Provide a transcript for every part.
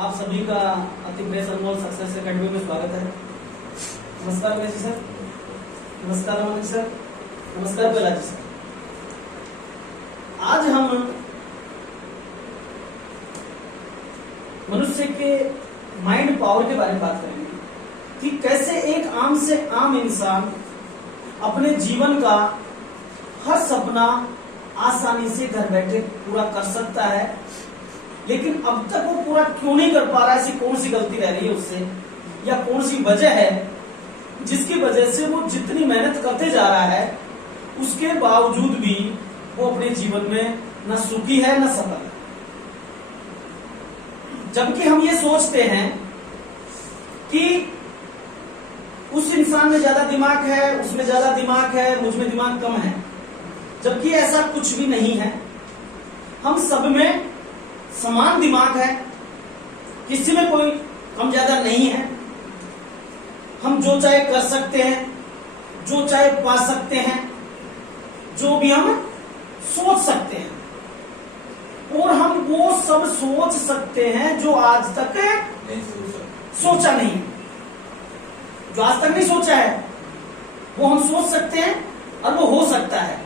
आप सभी का अति प्रेस अनमोल सक्सेस एकेडमी में स्वागत है। नमस्कार वैसे सर, नमस्कार रमन सर, नमस्कार बेलाजी सर। आज हम मनुष्य के माइंड पावर के बारे में बात करेंगे कि कैसे एक आम से आम इंसान अपने जीवन का हर सपना आसानी से घर बैठे पूरा कर सकता है, लेकिन अब तक वो पूरा क्यों नहीं कर पा रहा है। ऐसी कौन सी गलती रह रही है उससे, या कौन सी वजह है जिसकी वजह से वो जितनी मेहनत करते जा रहा है उसके बावजूद भी वो अपने जीवन में न सुखी है न सफल है। जबकि हम ये सोचते हैं कि उस इंसान में ज्यादा दिमाग है, उसमें ज्यादा दिमाग है, मुझ में दिमाग कम है, जबकि ऐसा कुछ भी नहीं है। हम सब में समान दिमाग है, किसी में कोई कम ज्यादा नहीं है। हम जो चाहे कर सकते हैं, जो चाहे पा सकते हैं, जो भी हम सोच सकते हैं, और हम वो सब सोच सकते हैं जो आज तक सोचा नहीं, जो आज तक नहीं सोचा है वो हम सोच सकते हैं और वो हो सकता है।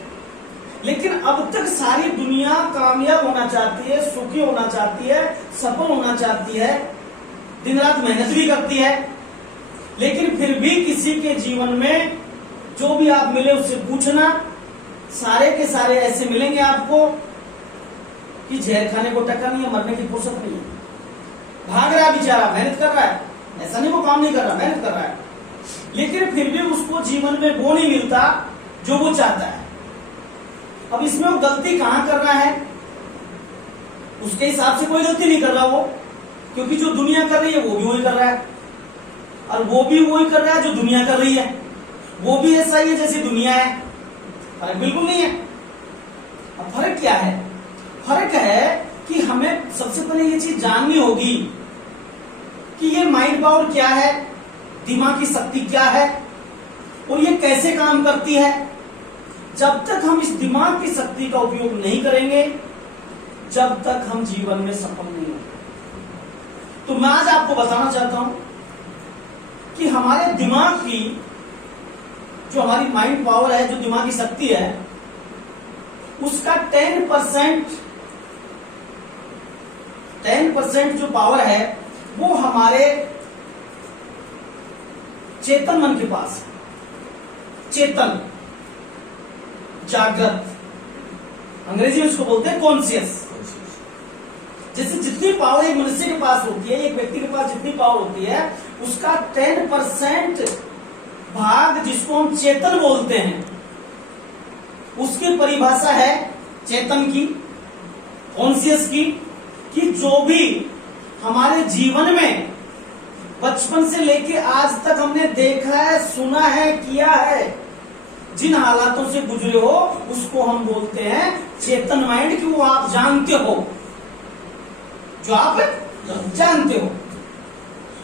लेकिन अब तक सारी दुनिया कामयाब होना चाहती है, सुखी होना चाहती है, सफल होना चाहती है, दिन रात मेहनत भी करती है, लेकिन फिर भी किसी के जीवन में जो भी आप मिले उससे पूछना, सारे के सारे ऐसे मिलेंगे आपको कि जहर खाने को टक्कर नहीं है, मरने की फुर्सत नहीं है। भाग रहा बेचारा, मेहनत कर रहा है, ऐसा नहीं वो काम नहीं कर रहा, मेहनत कर रहा है, लेकिन फिर भी उसको जीवन में वो नहीं मिलता जो वो चाहता है। अब इसमें वो गलती कहां कर रहा है? उसके हिसाब से कोई गलती नहीं कर रहा वो, क्योंकि जो दुनिया कर रही है वो भी वही कर रहा है, और वो भी वही कर रहा है जो दुनिया कर रही है। वो भी ऐसा ही है जैसी दुनिया है, फर्क बिल्कुल नहीं है। अब फर्क क्या है? फर्क है कि हमें सबसे पहले ये चीज जाननी होगी कि ये माइंड पावर क्या है, दिमाग की शक्ति क्या है, और ये कैसे काम करती है। जब तक हम इस दिमाग की शक्ति का उपयोग नहीं करेंगे, जब तक हम जीवन में सफल नहीं होंगे। तो मैं आज आपको बताना चाहता हूं कि हमारे दिमाग की जो हमारी माइंड पावर है, जो दिमाग की शक्ति है, उसका 10% जो पावर है वो हमारे चेतन मन के पास है। चेतन, जागृत, अंग्रेजी में उसको बोलते हैं कॉन्शियस। जैसे जितनी पावर एक मनुष्य के पास होती है, एक व्यक्ति के पास जितनी पावर होती है, उसका 10% भाग जिसको हम चेतन बोलते हैं, उसकी परिभाषा है चेतन की, कॉन्शियस की, कि जो भी हमारे जीवन में बचपन से लेके आज तक हमने देखा है, सुना है, किया है, जिन हालातों से गुजरे हो, उसको हम बोलते हैं चेतन माइंड, कि वो आप जानते हो, जो आप जानते हो।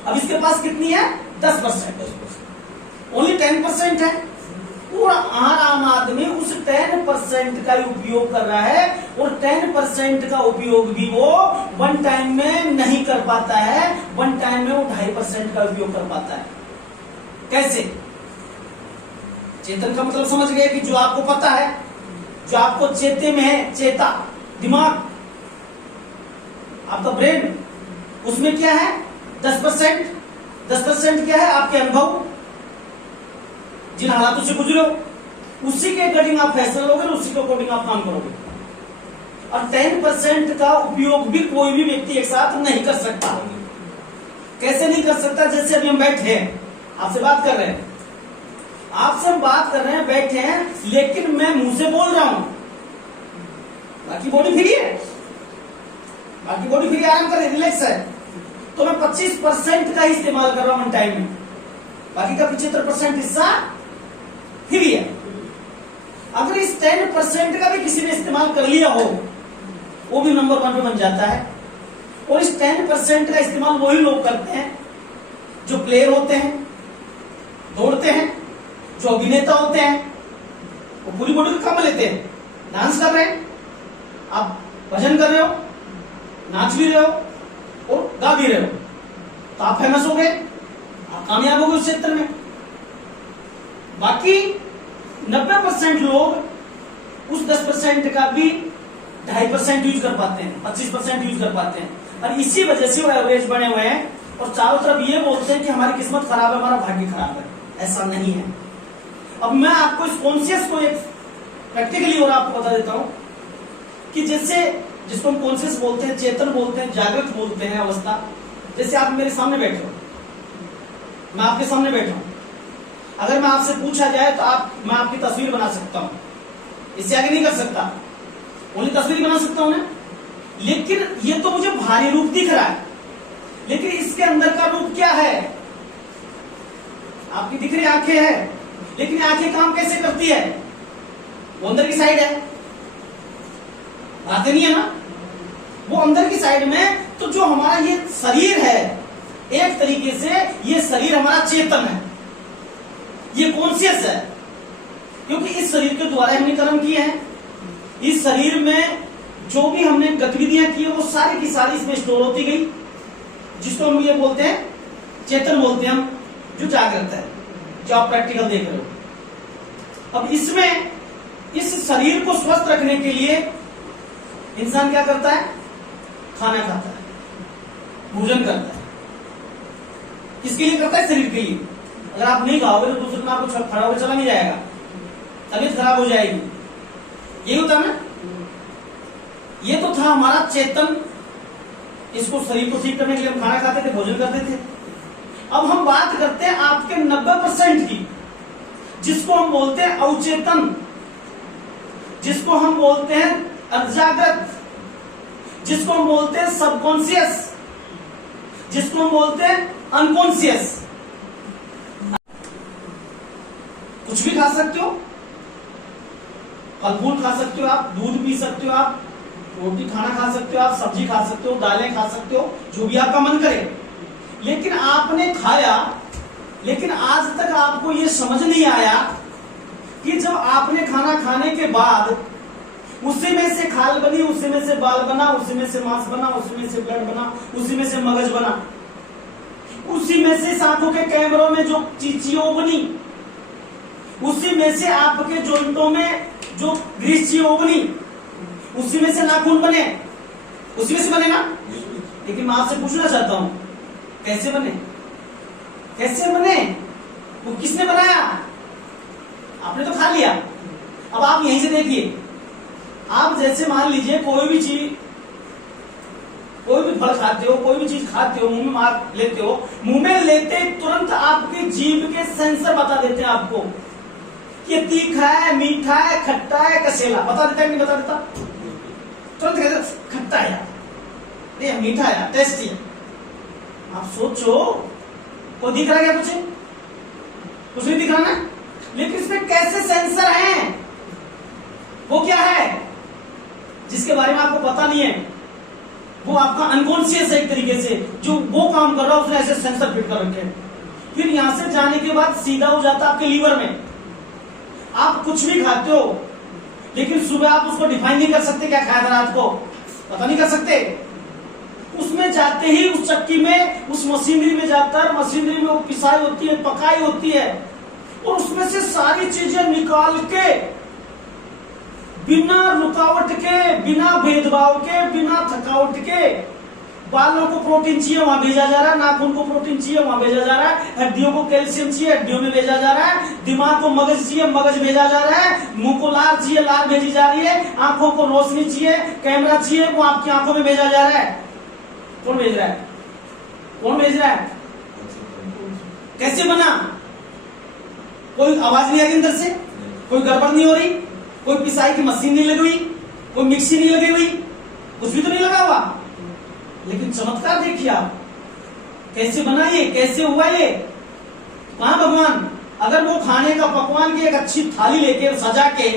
अब इसके पास कितनी है? 10%। ओनली 10% है। पूरा आम आदमी उस 10% का उपयोग कर रहा है, और 10% का उपयोग भी वो वन टाइम में नहीं कर पाता है। वन टाइम में वो 2.5% का उपयोग कर पाता है। कैसे? चेतन का मतलब समझ गए कि जो आपको पता है, जो आपको चेते में है, चेता, दिमाग, आपका ब्रेन, उसमें क्या है? 10%। 10% क्या है? आपके अनुभव, जिन हालातों से गुजरे हो, उसी के अकॉर्डिंग आप फैसला लोगे, उसी के अकॉर्डिंग आप काम करोगे। और 10% का उपयोग भी कोई भी व्यक्ति एक साथ नहीं कर सकता। कैसे नहीं कर सकता? जैसे अभी हम बैठे हैं, आपसे बात कर रहे हैं, आपसे हम बात कर रहे हैं, बैठे हैं, लेकिन मैं मुंह से बोल रहा हूं, बाकी बॉडी फ्री है, बाकी बॉडी फ्री, आराम कर रही है, रिलैक्स है, तो मैं 25% का इस्तेमाल कर रहा हूं टाइम में, बाकी का 75% हिस्सा फ्री है। अगर इस 10% का भी किसी ने इस्तेमाल कर लिया हो, वो भी नंबर 1 पे बन जाता है। और इस 10% का इस्तेमाल वही लोग करते हैं जो प्लेयर होते हैं, दौड़ते हैं, जो अभिनेता होते हैं, वो पूरी बॉडी को काम लेते हैं। डांस कर रहे हैं, आप भजन कर रहे हो, नाच भी रहे हो, और गा भी रहे हो तो आप फेमस हो गए, आप कामयाब हो गए उस क्षेत्र में। बाकी 90% लोग उस 10% का भी 2.5% यूज कर पाते हैं, 25% यूज कर पाते हैं, और इसी वजह से वो एवरेज बने हुए हैं और चारों तरफ ये बोलते हैं कि हमारी किस्मत खराब है, हमारा भाग्य खराब है। ऐसा नहीं है। अब मैं आपको इस कॉन्शियस को एक प्रैक्टिकली और आपको बता देता हूं कि जैसे जिसको हम कॉन्शियस बोलते हैं, चेतन बोलते हैं, जागृत बोलते हैं अवस्था। जैसे आप मेरे सामने बैठे हो, मैं आपके सामने बैठा हूं, अगर मैं आपसे पूछा जाए तो मैं आपकी तस्वीर बना सकता हूं, इससे आगे नहीं कर सकता, ओनली तस्वीर बना सकता हूं ना। लेकिन ये तो मुझे भारी रूप दिख रहा है, लेकिन इसके अंदर का रूप क्या है? आपकी दिख रही आंखें हैं, लेकिन आंखें काम कैसे करती है? वो अंदर की साइड है, आते नहीं है ना, वो अंदर की साइड में। तो जो हमारा ये शरीर है, एक तरीके से ये शरीर हमारा चेतन है, ये कॉन्शियस है, क्योंकि इस शरीर के द्वारा हमने कर्म किए हैं। इस शरीर में जो भी हमने गतिविधियां की है वो सारी की सारी इसमें स्टोर होती गई, जिसको हम ये बोलते हैं चेतन बोलते हैं हम, जो जागृत है, जो आप प्रैक्टिकल देख रहे हो। अब इसमें इस शरीर को स्वस्थ रखने के लिए इंसान क्या करता है? खाना खाता है, भोजन करता है। किसके लिए करता है? शरीर के लिए। अगर आप नहीं खाओगे तो दूसरे में आपको खड़ा होकर चला नहीं जाएगा, तबीयत खराब हो जाएगी। यही होता है ना। ये तो था हमारा चेतन, इसको शरीर को ठीक करने के लिए हम खाना खाते थे, भोजन करते थे। अब हम बात करते हैं आपके 90% की, जिसको हम बोलते हैं अवचेतन, जिसको हम बोलते हैं अजागृत, जिसको हम बोलते हैं सबकॉन्शियस, जिसको हम बोलते हैं अनकॉन्शियस। कुछ भी खा सकते हो, फल फूल खा सकते हो आप, दूध पी सकते हो आप, रोटी खाना खा सकते हो आप, सब्जी खा सकते हो, दालें खा सकते हो, जो भी आपका मन करे। लेकिन आपने खाया, लेकिन आज तक आपको ये समझ नहीं आया कि जब आपने खाना खाने के बाद उसी में से खाल बनी, उसी में से बाल बना, उसी में से मांस बना, उसी में से ब्लड बना, उसी में से मगज बना, उसी में से आंखों के कैमरों में जो चीचियों बनी, उसी में से आपके जॉइंटों में जो ग्रीसियों बनी, उसी में से नाखून बने, उसी में से बने ना। लेकिन मैं आपसे पूछना चाहता हूं, कैसे बने? कैसे बने? वो किसने बनाया? आपने तो खा लिया। अब आप यहीं से देखिए, आप जैसे मान लीजिए कोई भी चीज, कोई भी फल खाते हो, कोई भी चीज खाते हो, मुंह में मार लेते हो, मुंह में लेते तुरंत आपके जीभ के सेंसर बता देते हैं आपको कि तीखा है, मीठा है, खट्टा है, कसेला। बता देता है कि नहीं बता देता? तुरंत कहते खट्टा है यार, ये मीठा है यार, टेस्टी है। आप सोचो, को दिख रहा है क्या? कुछ नहीं दिख रहा ना। लेकिन इसमें कैसे सेंसर हैं? वो क्या है जिसके बारे में आपको पता नहीं है? वो आपका अनकॉन्शियस है एक तरीके से, जो वो काम कर रहा है, उसने ऐसे सेंसर फिट कर रखे हैं। फिर यहां से जाने के बाद सीधा हो जाता है आपके लीवर में। आप कुछ भी खाते हो, लेकिन सुबह आप उसको डिफाइन नहीं कर सकते क्या खाया था रात को, पता नहीं कर सकते। उसमें जाते ही उस चक्की में, उस मशीनरी में जाता है, मशीनरी में वो पिसाई होती है, पकाई होती है, और उसमें से सारी चीजें निकाल के बिना रुकावट के, बिना भेदभाव के, बिना थकावट के, बालों को प्रोटीन चाहिए वहां भेजा जा रहा है, नाखून को प्रोटीन चाहिए वहां भेजा जा रहा है, हड्डियों को कैल्शियम चाहिए हड्डियों में भेजा जा रहा है, दिमाग को मगज चाहिए मगज भेजा जा रहा है, मुंह को लार चाहिए लार भेजी जा रही है, आंखों को रोशनी चाहिए, कैमरा चाहिए, वो आपकी आंखों में भेजा जा रहा है। कौन भेज रहा है? कौन भेज रहा है? कैसे बना? कोई आवाज नहीं आ रही अंदर से, कोई गड़बड़ नहीं हो रही, कोई पिसाई की मशीन नहीं लगी हुई, कोई मिक्सी नहीं लगी हुई, कुछ भी तो नहीं लगा हुआ। लेकिन चमत्कार देखिए आप, कैसे बना ये, कैसे हुआ ये? कहां भगवान? अगर वो खाने का पकवान की एक अच्छी थाली लेके सजा के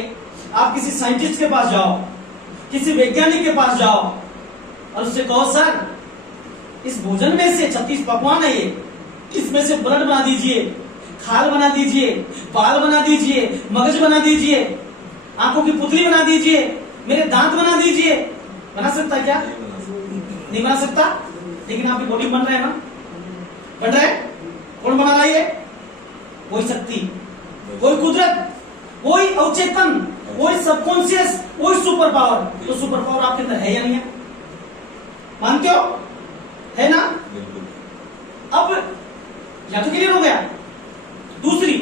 आप किसी साइंटिस्ट के पास जाओ, किसी वैज्ञानिक के पास जाओ और उससे कहो सर इस भोजन में से 36 पकवान है ये, इसमें से ब्लड बना दीजिए, खाल बना दीजिए, बाल बना दीजिए, मगज बना दीजिए, आंखों की पुतली बना दीजिए, मेरे दांत बना दीजिए, बना सकता क्या? नहीं बना सकता। लेकिन आपकी बॉडी बन रहे हैं ना, बन रहे हैं। कौन बना रहा है ये? कोई शक्ति, कोई कुदरत, कोई अवचेतन, कोई सबकॉन्शियस, कोई सुपर पावर। तो सुपर पावर आपके अंदर है या नहीं है? मानते हो? है ना? अब या तो क्लियर हो गया। दूसरी,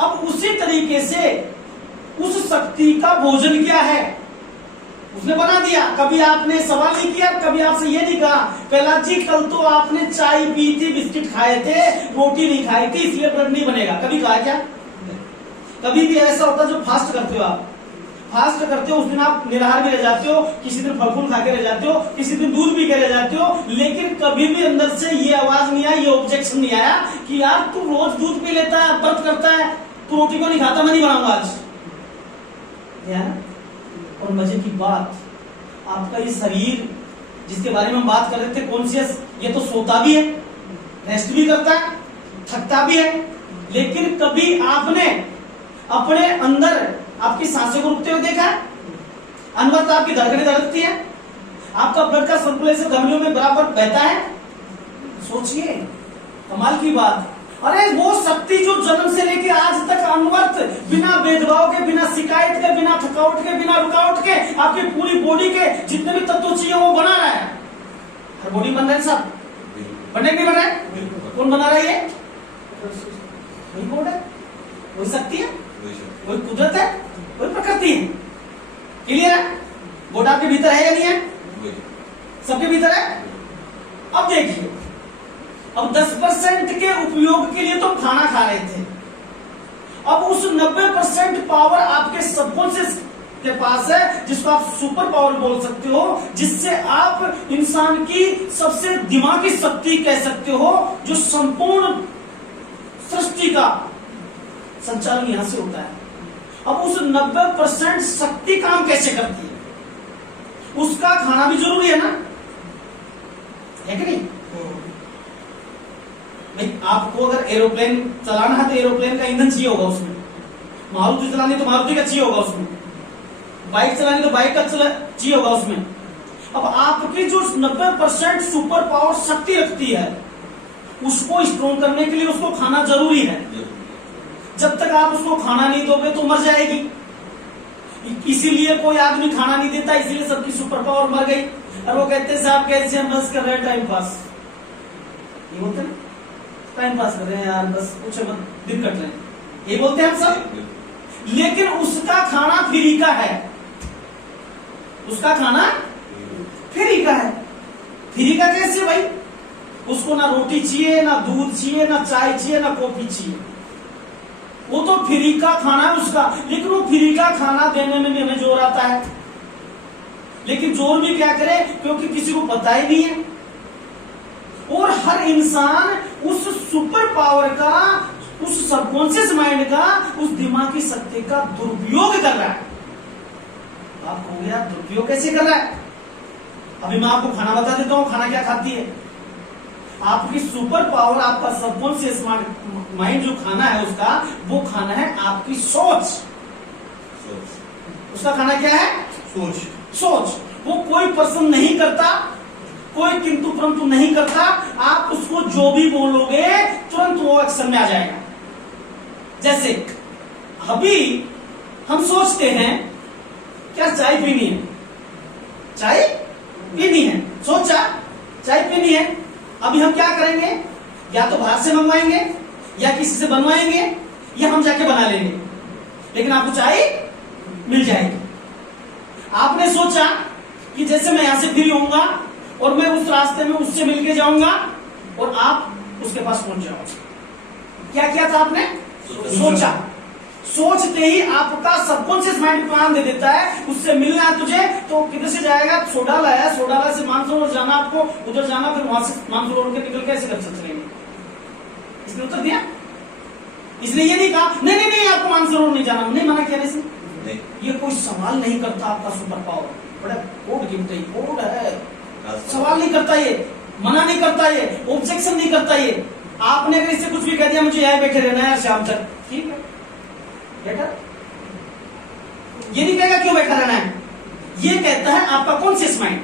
अब उसी तरीके से उस शक्ति का भोजन क्या है, उसने बना दिया। कभी आपने सवाल नहीं किया, कभी आपसे ये नहीं कहा प्रहलाद जी कल तो आपने चाय पी थी, बिस्किट खाए थे, रोटी नहीं खाई थी, इसलिए ब्लड नहीं बनेगा। कभी कहा क्या? कभी भी ऐसा होता जो फास्ट करते हो, आप फास्ट करते हो उस दिन आप निराहार भी रह जाते हो, किसी दिन फल फूल खा के रह जाते हो, किसी दिन दूध पी के रह जाते हो, लेकिन कभी भी अंदर से ये आवाज नहीं आई, ये ऑब्जेक्शन नहीं आया कि यार तू रोज दूध पी लेता है, व्रत करता है, तू रोटी को नहीं खाता, मैं नहीं बनाऊंगा आज। और मजे की बात, आपका ये शरीर जिसके बारे में हम बात कर रहे थे कॉन्शियस, ये तो सोता भी है, रेस्ट भी करता है, थकता भी है, लेकिन कभी आपने अपने अंदर आपकी सांसों को रुकते हुए देखा है? अनवरत आपकी धड़कनें धड़कती है, आपका ब्लड का सर्कुलेशन धमनियों में बराबर बहता है। सोचिए, कमाल की बात। अरे वो शक्ति जो जन्म से लेके आज तक अनवरत, बिना भेदभाव के, बिना शिकायत के, बिना थकावट के, बिना रुकावट के आपकी पूरी बॉडी के जितने भी तत्व चाहिए वो बना रहा है। हर बॉडी बन रहे हैं सब, बने नहीं बन रहे? कौन बना रहा है ये? वही कौन है? वही शक्ति है, वही कुदरत है, वही प्रकृति है। क्लियर है? गोड आपके भीतर है या नहीं है? सबके भीतर है। अब देखिए, अब 10% के उपयोग के लिए तो खाना खा रहे थे, अब उस 90% पावर आपके सबकॉन्शियस के पास है, जिसको आप सुपर पावर बोल सकते हो, जिससे आप इंसान की सबसे दिमागी शक्ति कह सकते हो, जो संपूर्ण सृष्टि का संचालन यहां से होता है। अब उस 90% शक्ति काम कैसे करती है? उसका खाना भी जरूरी है ना, है कि नहीं? भाई आपको अगर एरोप्लेन चलाना है तो एरोप्लेन का ईंधन चाहिए होगा उसमें, मारुति चलानी तो मारुति का चाहिए होगा उसमें, बाइक चलानी तो बाइक का चाहिए होगा उसमें। अब आपकी जो 90% सुपर पावर शक्ति रखती है, उसको स्ट्रॉन्ग करने के लिए उसको खाना जरूरी है। जब तक आप उसको खाना नहीं दोगे तो मर जाएगी। इसीलिए कोई आदमी खाना नहीं देता, इसीलिए सबकी सुपर पावर मर गई। और वो कहते हैं साहब कैसे हम बस कर रहे हैं टाइम पास, ये बोलते हैं टाइम पास कर रहे हैं यार, बस कुछ मत, दिन कट रहे हैं, ये बोलते हैं हम सब। लेकिन उसका खाना फ्री का है, उसका खाना फ्री का है। फ्री का कैसे भाई? उसको ना रोटी चाहिए, ना दूध चाहिए, ना चाय चाहिए, ना कॉफी चाहिए, वो तो फ्री का खाना है उसका। लेकिन वो फ्री का खाना देने में भी हमें जोर आता है, लेकिन जोर भी क्या करे, क्योंकि किसी को पता ही नहीं है। और हर इंसान उस सुपर पावर का, उस सबकॉन्शियस माइंड का, उस दिमागी शक्ति का दुरुपयोग कर रहा है। आप कहोगे यार दुरुपयोग कैसे कर रहा है? अभी मैं आपको खाना बता देता हूं, खाना क्या खाती है। आपकी सुपर पावर, आपका सबकॉन्शियस माइंड जो खाना है उसका, वो खाना है आपकी सोच। उसका खाना क्या है? सोच। वो कोई पसंद नहीं करता, कोई किंतु परंतु नहीं करता। आप उसको जो भी बोलोगे तुरंत वो एक्शन में आ जाएगा। जैसे अभी हम सोचते हैं क्या चाय पीनी है, चाय पीनी है, सोचा चाय पीनी है। अभी हम क्या करेंगे? या तो बाहर से मंगवाएंगे, या किसी से बनवाएंगे, या हम जाके बना लेंगे, लेकिन आपको चाय मिल जाएगी। आपने सोचा कि जैसे मैं यहां से फ्री होऊंगा और मैं उस रास्ते में उससे मिलके जाऊंगा और आप उसके पास पहुंच जाओगे। क्या किया था आपने? सोचा। सोचते ही आपका सबकॉन्शियस माइंड प्लान दे देता है उससे मिलना है तुझे, तो किधर से जाएगा? सोडाला है, सोडाला से मानसरोवर जाना, आपको उधर जाना, फिर वहां से मानसरोवर के निकल कैसे कर चलेंगे? इसने उत्तर दिया। इसलिए ये नहीं कहा नहीं नहीं नहीं आपको मानसरोवर नहीं जाना, नहीं मना किया नहीं। ये कोई सवाल नहीं करता आपका सुपर पावर, बड़ा कोड गिफ्ट है, कोड है, सवाल नहीं करता ये, मना नहीं करता ये, ऑब्जेक्शन नहीं करता ये। आपने अगर इससे कुछ भी कह दिया मुझे यहां बैठे रहना है शाम तक, ठीक है बेटा, ये नहीं कहेगा क्यों बैठा रहना है, ये कहता है आपका कॉन्शियस माइंड।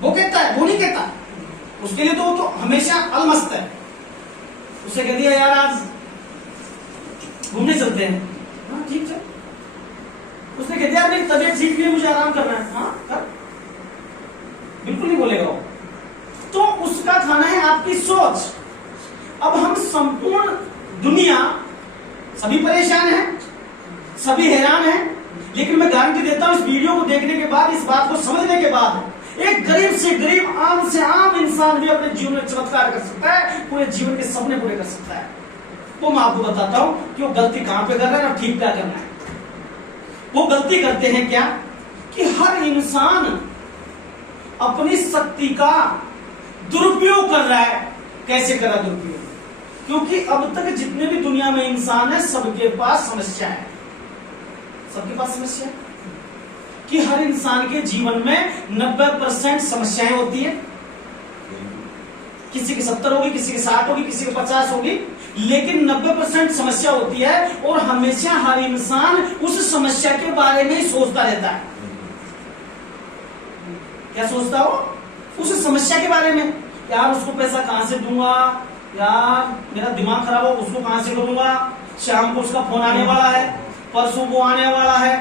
वो कहता है, वो नहीं कहता। उसके लिए तो वो तो हमेशा अलमस्त है। उसे कह दिया यार आज घूमने चलते हैं, हाँ ठीक चल। उसने कह दिया मेरी तबीयत ठीक नहीं है, मुझे आराम करना है, हाँ कर, बिल्कुल नहीं बोलेगा वो। तो उसका खाना है आपकी सोच। अब हम संपूर्ण दुनिया सभी परेशान हैं, सभी हैरान हैं, लेकिन मैं गारंटी देता हूं इस वीडियो को देखने के बाद, इस बात को समझने के बाद एक गरीब से गरीब, आम से आम इंसान भी अपने जीवन में चमत्कार कर सकता है, पूरे जीवन के सपने पूरे कर सकता है। तो मैं आपको बताता हूं कि वो गलती कहां पे कर रहा है और ठीक क्या करना है। वो गलती करते हैं क्या कि हर इंसान अपनी शक्ति का दुरुपयोग कर रहा है। कैसे कर रहा है दुरुपयोग? क्योंकि अब तक जितने भी दुनिया में इंसान है सबके पास समस्या है, सबके पास समस्या है कि हर इंसान के जीवन में 90% समस्याएं होती है। किसी की 70 होगी, किसी की 60 होगी, किसी की 50 होगी, लेकिन 90% समस्या होती है। और हमेशा हर इंसान उस समस्या के बारे में ही सोचता रहता है। क्या सोचता हो? उस समस्या के बारे में, यार उसको पैसा कहां से दूंगा, यार मेरा दिमाग खराब हो, उसको कहां से करूंगा, शाम को उसका फोन आने वाला है, परसों वो आने वाला है,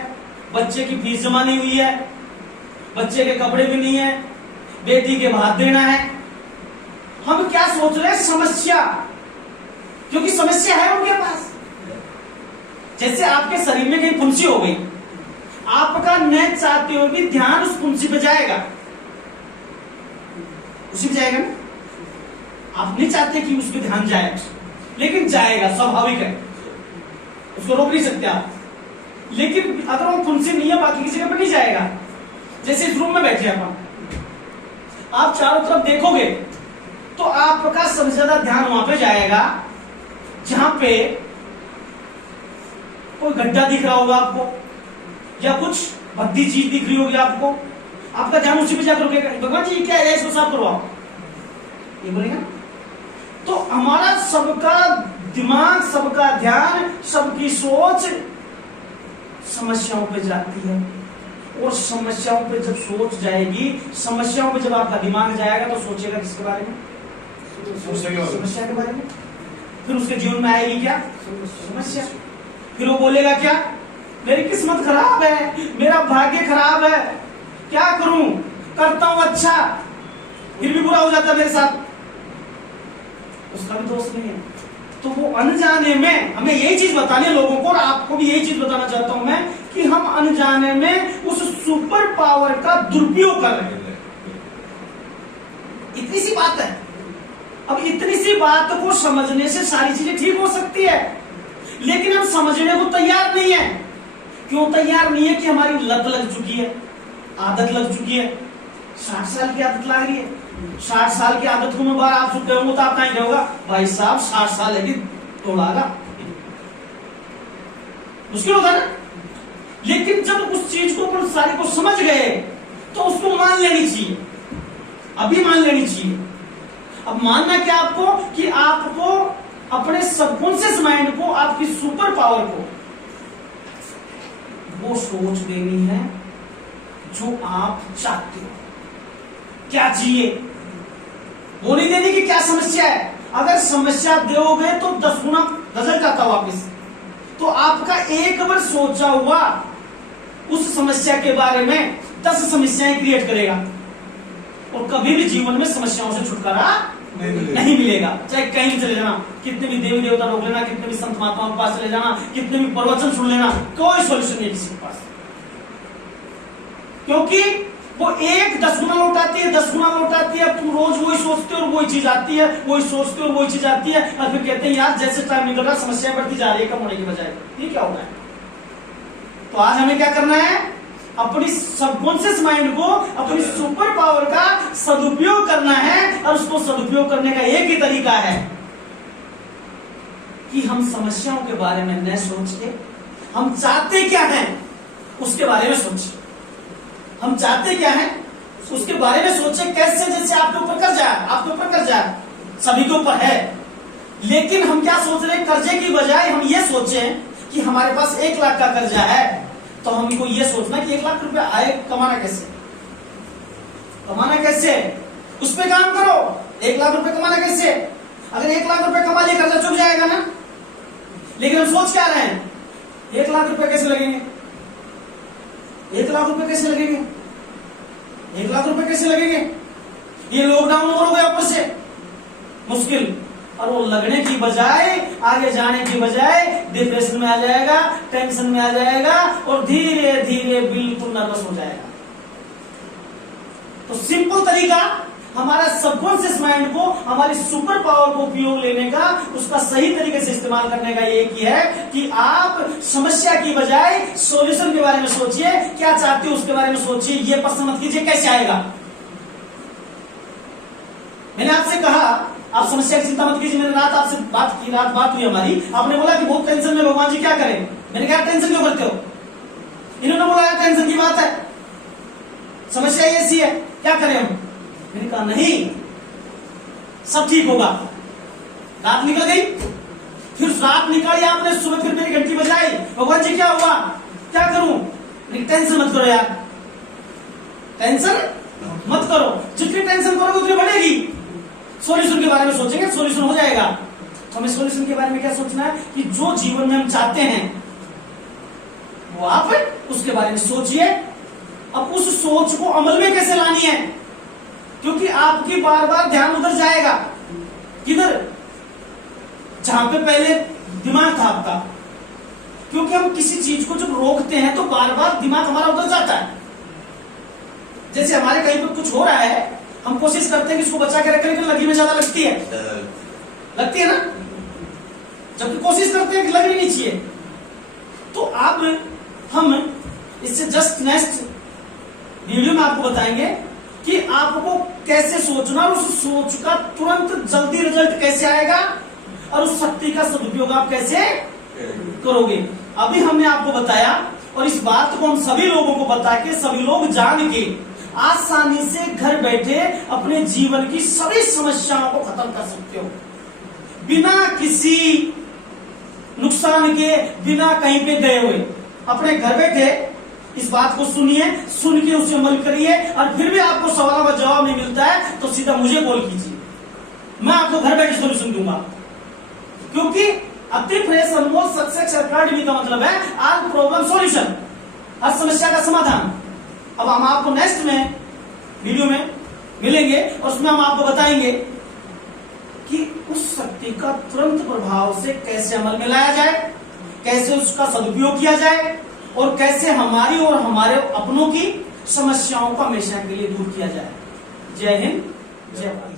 बच्चे की फीस जमा नहीं हुई है, बच्चे के कपड़े भी नहीं है, बेटी के भात देना है। हम क्या सोच रहे हैं? समस्या, क्योंकि समस्या है उनके पास। जैसे आपके शरीर में कहीं फुंसी हो गई, आपका न चाहते हुए भी ध्यान उस फुंसी पे जाएगा, उसी पे जाएगा ना। आप नहीं चाहते कि उस पे ध्यान जाए, लेकिन जाएगा, स्वाभाविक है, उसको रोक नहीं सकते आप। लेकिन अगर वो फुंसी नहीं है, बाकी किसी जगह पर नहीं जाएगा। जैसे इस रूम में बैठे अपन, आप चारों तरफ देखोगे तो आपका सबसे ज्यादा ध्यान वहां पे जाएगा जहां पे कोई गड्ढा दिख रहा होगा आपको, या कुछ भद्दी चीज दिख रही होगी आपको, आपका ध्यान उसी पे जाकर रुकेगा। भगवान जी क्या है, इसको साफ करवाओ, ये बोलेगा। तो हमारा सबका दिमाग, सबका ध्यान, सबकी सोच समस्याओं पे जाती है। और समस्याओं पे जब सोच जाएगी, समस्याओं पे जब आपका दिमाग जाएगा तो सोचेगा किसके बारे में? समस्या के बारे में। फिर उसके जीवन में आएगी क्या? समस्या। फिर वो बोलेगा क्या? मेरी किस्मत खराब है, मेरा भाग्य खराब है, क्या करूं, करता हूं अच्छा, फिर भी बुरा हो जाता है मेरे साथ। उसका भी दोष नहीं है। तो वो अनजाने में हमें यही चीज बतानी है लोगों को, और आपको भी यही चीज बताना चाहता हूं मैं, कि हम अनजाने में उस सुपर पावर का दुरुपयोग कर रहे हैं। इतनी सी बात है। अब इतनी सी बात को समझने से सारी चीजें ठीक हो सकती है, लेकिन हम समझने को तैयार नहीं है। क्यों तैयार नहीं है? कि हमारी लत लग चुकी है, आदत लग चुकी है। 60 साल की आदत लग रही है। 60 साल की आदत को मैं बार आप सुनते होंगे तो आप कहीं रहोगा, भाई साहब 60 साल है कि तोड़ागा, मुश्किल होता है ना। लेकिन जब उस चीज को अपन सारे को समझ गए तो उसको मान लेनी चाहिए, अभी मान लेनी चाहिए। अब मानना क्या आपको? कि आपको अपने सबकॉन्शियस माइंड को, आपकी सुपर पावर को वो सोच देनी है जो आप चाहते हो। क्या चाहिए वो नहीं देनी कि क्या समस्या है। अगर समस्या दोगे तो 10 गुना गजल जाता वापिस। तो आपका एक बार सोचा हुआ उस समस्या के बारे में 10 समस्याएं क्रिएट करेगा, और कभी भी जीवन में समस्याओं से छुटकारा नहीं मिलेगा। चाहे कहीं भी चले जाना, कितने भी देवी देवता रोक लेना, कितने भी संत महात्माओं के पास चले जाना, कितने भी प्रवचन सुन लेना, कोई सॉल्यूशन नहीं किसी के पास। क्योंकि वो एक 10 गुना लौटाती है, 10 गुना लौटाती है। तुम रोज वही सोचते हो और वही चीज आती है, वही सोचते हो और वही चीज आती है, और फिर कहते हैं यार जैसे टाइम निकल रहा समस्या बढ़ती जा रही है, कम होने की बजाय। ये क्या हो रहा है? तो आज हमें क्या करना है? अपनी सबकॉन्शियस माइंड को, अपनी सुपर पावर का सदुपयोग करना है। और उसको सदुपयोग करने का एक ही तरीका है कि हम समस्याओं के बारे में न सोच के हम चाहते क्या हैं उसके बारे में सोचें। हम चाहते क्या हैं उसके बारे में सोचें। कैसे? जैसे आपके ऊपर कर्जा है, आपके ऊपर कर्जा है, सभी के ऊपर है, लेकिन हम क्या सोच रहे हैं? कर्जे की बजाय हम ये सोचें कि हमारे पास 1 लाख का कर्जा है, तो हमको ये सोचना कि 1 लाख रुपया आए, कमाना कैसे, कमाना कैसे, उस पर काम करो। 1 लाख रुपए कमाना कैसे? अगर 1 लाख रुपए कमा लिया कर्जा चुक जाएगा ना। लेकिन हम सोच क्या रहे हैं, 1 लाख रुपए कैसे लगेंगे, 1 लाख रुपए कैसे लगेंगे, 1 लाख रुपए कैसे लगेंगे, ये लॉकडाउन और हो गया ऊपर से मुश्किल, और वो लगने की बजाय, आगे जाने की बजाय डिप्रेशन में आ जाएगा, टेंशन में आ जाएगा और धीरे धीरे बिल्कुल नर्वस हो जाएगा। तो सिंपल तरीका हमारा सबकॉन्शियस माइंड को, हमारी सुपर पावर को उपयोग लेने का, उसका सही तरीके से इस्तेमाल करने का एक ही है कि आप समस्या की बजाय सॉल्यूशन के बारे में सोचिए, क्या चाहते हो उसके बारे में सोचिए, ये प्रश्न मत कीजिए कैसे आएगा। मैंने आपसे कहा आप समस्या की चिंता मत कीजिए, मैंने रात आपसे बात की, रात बात हुई हमारी, आपने बोला कि बहुत टेंशन में भगवान जी क्या करें। मैंने कहा टेंशन क्यों करते हो, इन्होंने बोला टेंशन की बात है, समस्या ऐसी है, क्या करें हम। मैंने कहा नहीं, सब ठीक होगा। रात निकल गई, फिर रात निकाली आपने, सुबह फिर मेरी घंटी बजाई, भगवान जी क्या हुआ, क्या करूं। टेंशन मत करो यार, टेंशन मत करो, जितनी टेंशन करोगे उतनी बढ़ेगी। सॉल्यूशन के बारे में सोचेंगे, सॉल्यूशन हो जाएगा। तो हमें सॉल्यूशन के बारे में क्या सोचना है कि जो जीवन में हम चाहते हैं वो आप उसके बारे में सोचिए। अब उस सोच को अमल में कैसे लानी है, क्योंकि आपकी बार बार ध्यान उधर जाएगा, किधर, जहां पे पहले दिमाग था आपका। क्योंकि हम किसी चीज को जब रोकते हैं तो बार बार दिमाग हमारा उधर जाता है। जैसे हमारे कहीं पर कुछ हो रहा है, हम कोशिश करते हैं कि इसको बचा के रखें, लेकिन लगी में ज्यादा लगती है ना, जबकि कोशिश करते हैं कि लगनी नहीं चाहिए। तो अब हम इससे जस्ट नेक्स्ट वीडियो में आपको बताएंगे कि आपको कैसे सोचना और उस सोच का तुरंत जल्दी रिजल्ट कैसे आएगा और उस शक्ति का सदुपयोग आप कैसे करोगे। अभी हमने आपको बताया और इस बात को हम सभी लोगों को बता के सभी लोग जान के आसानी से घर बैठे अपने जीवन की सभी समस्याओं को खत्म कर सकते हो, बिना किसी नुकसान के, बिना कहीं पे गए हुए। अपने घर बैठे इस बात को सुनिए, सुन के उसे अमल करिए, और फिर भी आपको सवालों का जवाब नहीं मिलता है तो सीधा मुझे कॉल कीजिए, मैं आपको घर बैठे सोल्यूशन दूंगा। क्योंकि अति फ्रेश अनमोल सक्सेस अकेडमी का मतलब है आज प्रॉब्लम सॉल्यूशन, हर समस्या का समाधान। अब हम आपको नेक्स्ट में वीडियो में मिलेंगे और उसमें हम आपको बताएंगे कि उस शक्ति का तुरंत प्रभाव से कैसे अमल में लाया जाए, कैसे उसका सदुपयोग किया जाए और कैसे हमारी और हमारे अपनों की समस्याओं को हमेशा के लिए दूर किया जाए। जय हिंद, जय भारत।